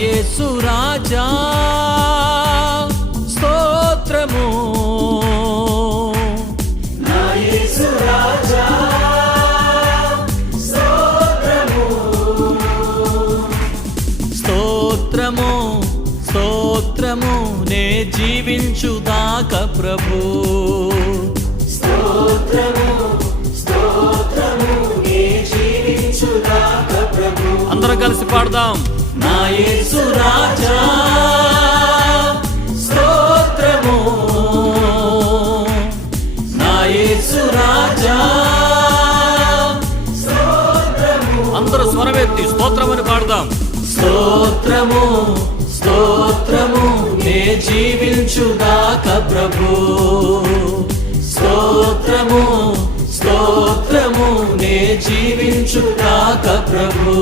యేసు రాజా స్తోత్రము, నా యేసు రాజా స్తోత్రము, స్తోత్రము స్తోత్రము నే జీవించుదాక ప్రభు, స్తోత్రము స్తోత్రము నే జీవించుదాక ప్రభు. అందరం కలిసి పాడదాం. నా యేసు రాజా స్తోత్రము, నా యేసు రాజా స్తోత్రము. అందరూ స్వరమెత్తి స్తోత్రమని పాడదాం. స్తోత్రము స్తోత్రము నే జీవించుదాక ప్రభు, స్తోత్రము స్తోత్రము నే జీవించుదాక ప్రభు.